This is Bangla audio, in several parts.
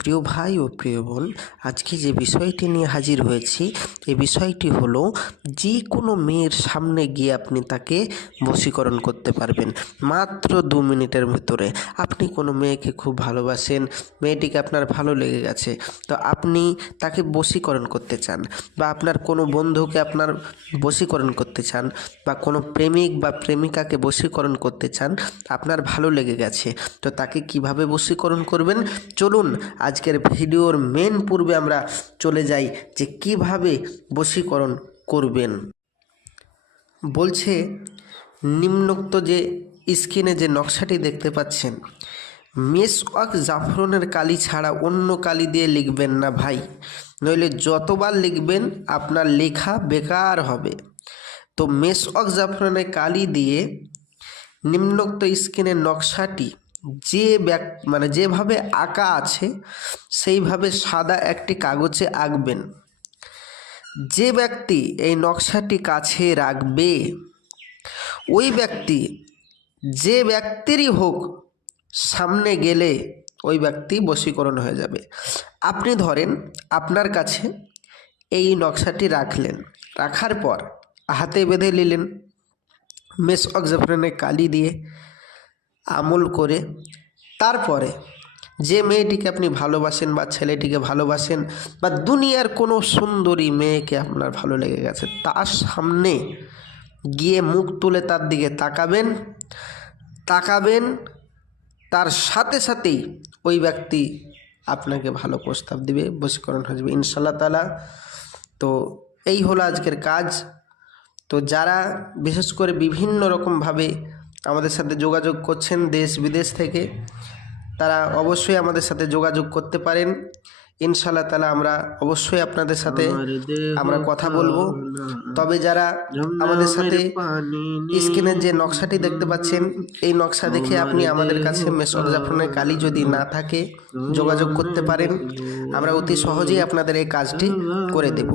প্রিয় ভাই ও প্রিয় বোন, আজকে যে বিষয়টি নিয়ে হাজির হয়েছি এই বিষয়টি হলো যে কোনো মেয়ের সামনে গিয়ে আপনি তাকে বশীকরণ করতে পারবেন। মাত্র দু মিনিটের ভিতরে। আপনি কোনো মেয়েকে খুব ভালোবাসেন, মেয়েটিকে আপনার ভালো লেগে গেছে, তো আপনি তাকে বশীকরণ করতে চান বা আপনার কোনো বন্ধুকে আপনার বশীকরণ করতে চান বা কোনো প্রেমিক বা প্রেমিকাকে বশীকরণ করতে চান, আপনার ভালো লেগে গেছে, তো তাকে কীভাবে বশীকরণ করবেন? চলুন আজকের ভিডিওর মেন পূর্বে আমরা চলে যাই যে কীভাবে বশীকরণ করবেন। বলছে, নিম্নোক্ত যে স্ক্রিনে যে নকশাটি দেখতে পাচ্ছেন মেসওয়াক জাফরনের কালি ছাড়া অন্য কালি দিয়ে লিখবেন না ভাই। নইলে যতবার লিখবেন আপনার লেখা বেকার হবে। তো মেসওয়াক জাফরনের কালি দিয়ে নিম্নোক্ত স্ক্রিনের নকশাটি যে ব্যাক মানে যেভাবে আঁকা আছে, সেইভাবে সাদা একটি কাগজে আঁকবেন। যে ব্যক্তি এই নকশাটি কাছে রাখবে, ওই ব্যক্তি, যে ব্যক্তিরই হোক, সামনে গেলে ওই ব্যক্তি বশীকরণ হয়ে যাবে। আপনি ধরেন, আপনার কাছে এই নকশাটি রাখলেন। রাখার পর হাতে বেঁধে নিলেন। মেস অক্সাফ্রেনের কালি দিয়ে আমল করে তারপরে যে মেয়েটিকে আপনি ভালোবাসেন বা ছেলেটিকে ভালোবাসেন বা দুনিয়ার কোনো সুন্দরী মেয়েকে আপনার ভালো লেগে গেছে, তার সামনে গিয়ে মুখ তুলে তার দিকে তাকাবেন তাকাবেন, তার সাথে সাথেই ওই ব্যক্তি আপনাকে ভালো প্রস্তাব দিবে, বশীকরণ হয়ে যাবে ইনশাল্লাহ তালা তো এই হলো আজকের কাজ। তো যারা বিশেষ করে বিভিন্ন রকমভাবে আমাদের সাথে যোগাযোগ করছেন দেশ বিদেশ থেকে। তারা অবশ্যই আমাদের সাথে যোগাযোগ করতে পারেন। ইনশাল্লাহ তালা আমরা অবশ্যই আপনাদের সাথে আমরা কথা বলব। তবে যারা আমাদের সাথে স্ক্রিনের যে নকশাটি দেখতে পাচ্ছেন, এই নকশা দেখে আপনি আমাদের কাছে মেসক জাফরনের কালি যদি না থাকে, যোগাযোগ করতে পারেন। আমরা অতি সহজেই আপনাদের এই কাজটি করে দেব।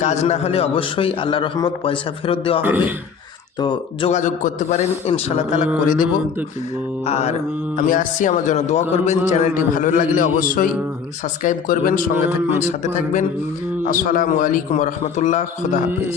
কাজ না হলে অবশ্যই আল্লাহ রহমত পয়সা ফেরত দেওয়া হবে। তো যোগাযোগ করতে পারেন ইনশাল্লাহ তালা করে দেব। আর আমি আসছি, আমার জন্য দোয়া করবেন। চ্যানেলটি ভালো লাগলে অবশ্যই সাবস্ক্রাইব করবেন, সঙ্গে থাকবেন, সাথে থাকবেন। আসসালামু আলাইকুম রহমতুল্লাহ। খুদা হাফিজ।